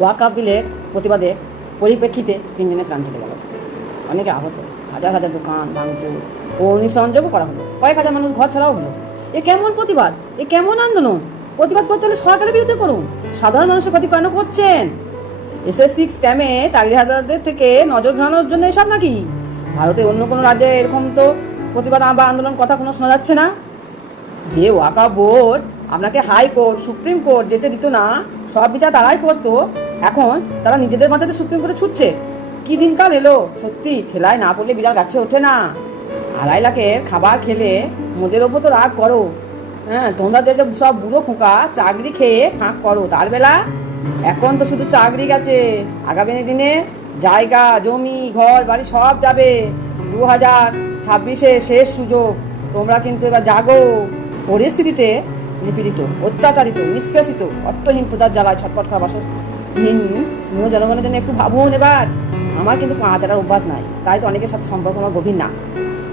ওয়াকআপ বিলের প্রতিবাদে পরিপ্রেক্ষিতে 3 জনের প্রাণ চলে গেল, অনেকে আহত, হাজার হাজার দোকান ভাঙচুর ও অগ্নিসংযোগও করা হলো, কয়েক হাজার মানুষ ঘর ছাড়াও হলো। এ কেমন প্রতিবাদ, এ কেমন আন্দোলন? প্রতিবাদ করতে হলে সরকারের বিরুদ্ধে করুন, সাধারণ মানুষের ক্ষতি কেন করছেন? SSC স্ক্যামে চাকরিহারাদের থেকে নজর ঘোরানোর জন্য এসব নাকি? ভারতের অন্য কোনো রাজ্যে এরকম তো প্রতিবাদ বা আন্দোলন কথা কোনো শোনা যাচ্ছে না। যে ওয়াকআপ বোর্ড আপনাকে হাইকোর্ট সুপ্রিম কোর্ট যেতে দিত না, সব বিচার তারাই করতো, এখন তারা নিজেদের মাথাতে সুপ্রিম কোর্টে ছুটছে। কি দিনকাল এলো সত্যি, ঠেলায় না পড়লে বিড়াল গাছে ওঠে না। 2.5 লাখের খাবার খেলে মোদের ওপর তো রাগ করো, হ্যাঁ তোমরা যে সব বুড়ো খোঁকা চাকরি খেয়ে ফাঁক করো, তার বেলা এখন তো শুধু চাকরি গেছে, আগামী দিনে জায়গা জমি ঘর বাড়ি সব যাবে। 2026-এ শেষ সুযোগ, তোমরা কিন্তু এবার জাগো। পরিস্থিতিতে নিপীড়িত, অত্যাচারিত, নিষ্পেষিত, অর্থহীন ক্ষুধার জ্বালায় ছটফট করা বাসহীন জনগণের জন্য একটু ভাবুন এবার। আমার কিন্তু 5 হাজার অভ্যাস নাই, তাই তো অনেকের সাথে সম্পর্ক আমার গভীর না।